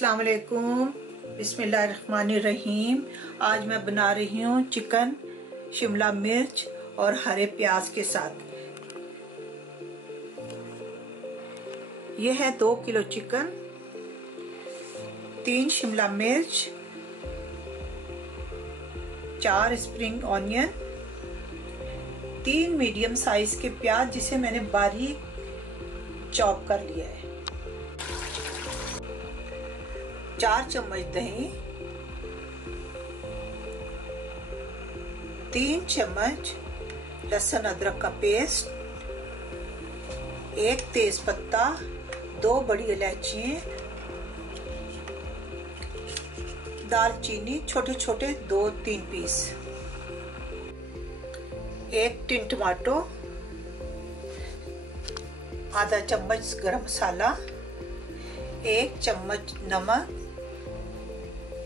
अस्सलाम वालेकुम, बिस्मिल्लाहिर्रहमानिर्रहीम। आज मैं बना रही हूँ चिकन शिमला मिर्च और हरे प्याज के साथ। यह है 2 किलो चिकन, 3 शिमला मिर्च, 4 स्प्रिंग ऑनियन, 3 मीडियम साइज के प्याज जिसे मैंने बारीक चॉप कर लिया है, 4 चम्मच दही, 3 चम्मच लहसुन अदरक का पेस्ट, 1 तेज पत्ता, 2 बड़ी इलायची, दालचीनी छोटे छोटे 2-3 पीस, 1 टिन टमाटो, आधा चम्मच गरम मसाला, 1 चम्मच नमक,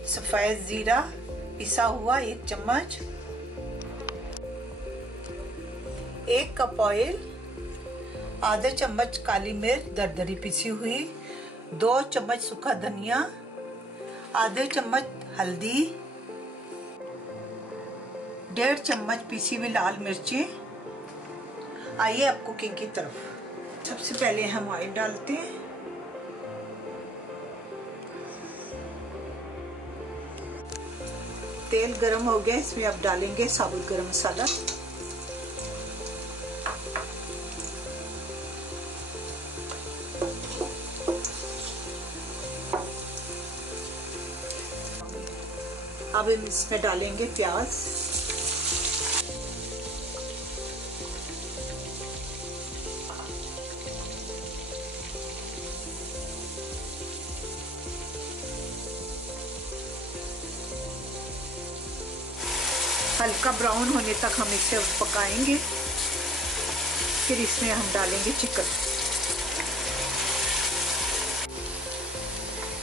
सफेद जीरा पिसा हुआ 1 चम्मच, 1 कप ऑयल, आधा चम्मच काली मिर्च दरदरी पिसी हुई, 2 चम्मच सूखा धनिया, आधे चम्मच हल्दी, 1.5 चम्मच पिसी हुई लाल मिर्ची। आइए अब कुकिंग की तरफ। सबसे पहले हम ऑयल डालते हैं। तेल गरम हो गया, इसमें अब डालेंगे साबुत गरम मसाला, अब इसमें डालेंगे प्याज, हल्का ब्राउन होने तक हम इसे पकाएंगे। फिर इसमें हम डालेंगे चिकन।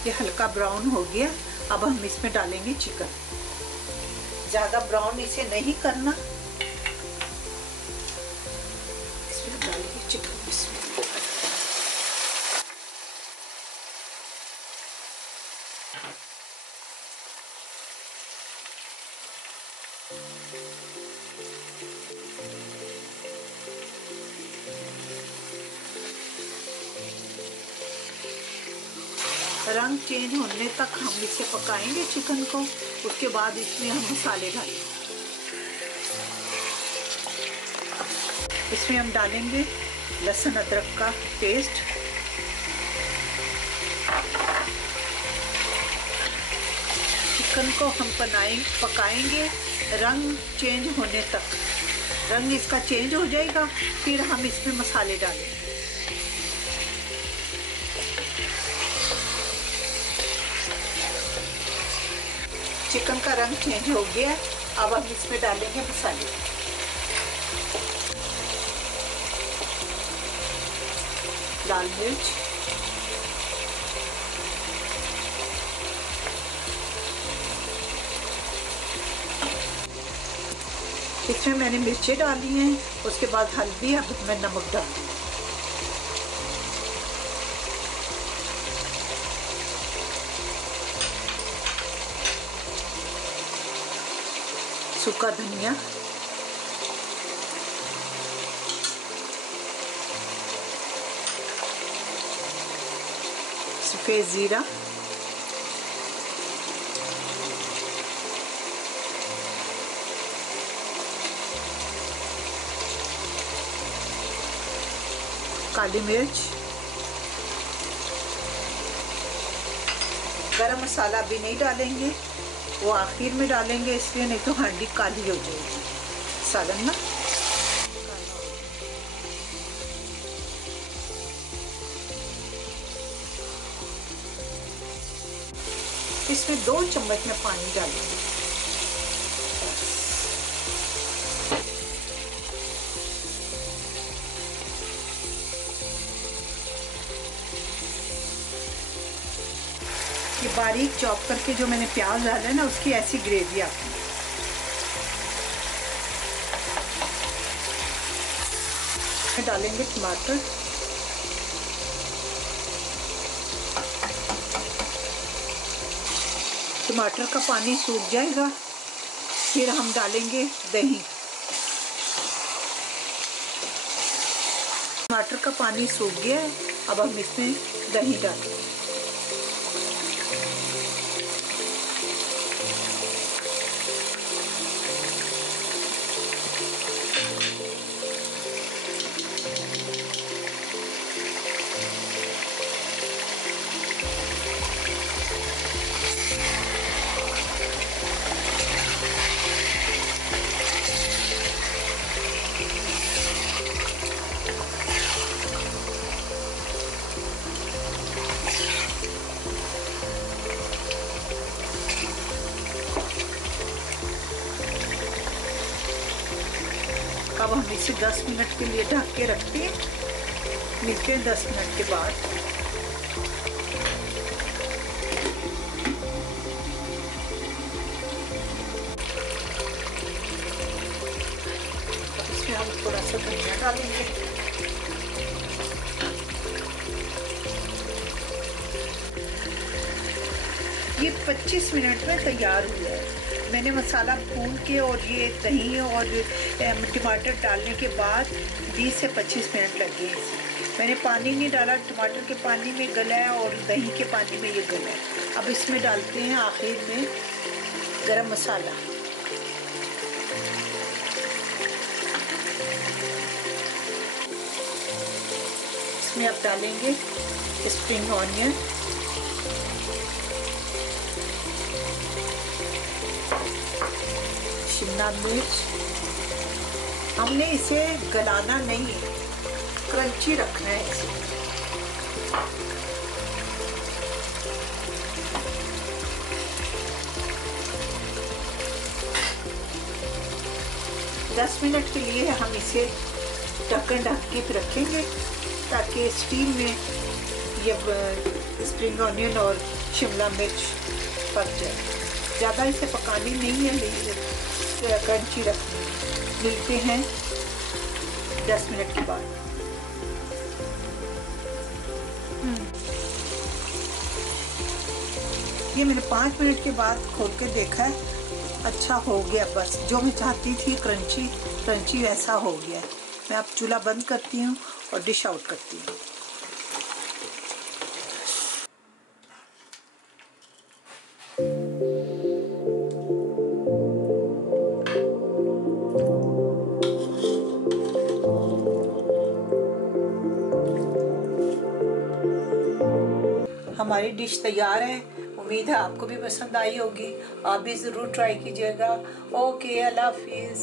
ये हल्का ब्राउन हो गया, अब हम इसमें डालेंगे चिकन। ज्यादा ब्राउन इसे नहीं करना। इसमें डालेंगे चिकन। रंग चेंज होने तक हम इसे पकाएंगे चिकन को। उसके बाद इसमें हम मसाले डालेंगे। इसमें हम डालेंगे लहसुन अदरक का पेस्ट, चिकन को हम पकाएंगे रंग चेंज होने तक। रंग इसका चेंज हो जाएगा, फिर हम इसमें मसाले डालेंगे। चिकन का रंग चेंज हो गया, अब हम इसमें डालेंगे मसाले। लाल मिर्च, इसमें मैंने मिर्चें डाली हैं, उसके बाद हल्दी, अब मैं नमक डाल दूँगी। सूखा धनिया, सफेद जीरा, काली मिर्च, गरम मसाला भी नहीं डालेंगे, वो आखिर में डालेंगे, इसलिए नहीं तो हांडी काली हो जाएगी सालन ना। इसमें 2 चम्मच में पानी डालेंगे। ये बारीक चॉप करके जो मैंने प्याज डाला है ना, उसकी ऐसी ग्रेवी आती है। डालेंगे टमाटर, टमाटर का पानी सूख जाएगा, फिर हम डालेंगे दही। टमाटर का पानी सूख गया है, अब हम इसमें दही डालेंगे। अब हम इसे 10 मिनट के लिए ढक के रखते हैं। मिलते हैं 10 मिनट के बाद। अब इसमें हम थोड़ा सा धनिया डालेंगे। ये 25 मिनट में तैयार हुआ है। मैंने मसाला भून के और ये दही और टमाटर डालने के बाद 20 से 25 मिनट लगे हैं। मैंने पानी नहीं डाला, टमाटर के पानी में गला है और दही के पानी में ये गला है। अब इसमें डालते हैं आखिर में गरम मसाला। इसमें अब डालेंगे स्प्रिंग ऑनियन, शिमला मिर्च। हमने इसे गलाना नहीं है, क्रंची रखना है इसे। दस मिनट के लिए हम इसे ढक्कन ढक के रखेंगे ताकि स्टीम में ये स्प्रिंग ऑनियन और शिमला मिर्च पक जाए। ज़्यादा इसे पकानी नहीं है, लेकिन क्रंची रखनी। मिलते हैं 10 मिनट के बाद। ये मैंने 5 मिनट के बाद खोल के देखा है, अच्छा हो गया। बस जो मैं चाहती थी क्रंची क्रंची वैसा हो गया। मैं अब चूल्हा बंद करती हूँ और डिश आउट करती हूँ। हमारी डिश तैयार है। उम्मीद है आपको भी पसंद आई होगी। आप भी ज़रूर ट्राई कीजिएगा। ओके, अल्लाह हाफिज़।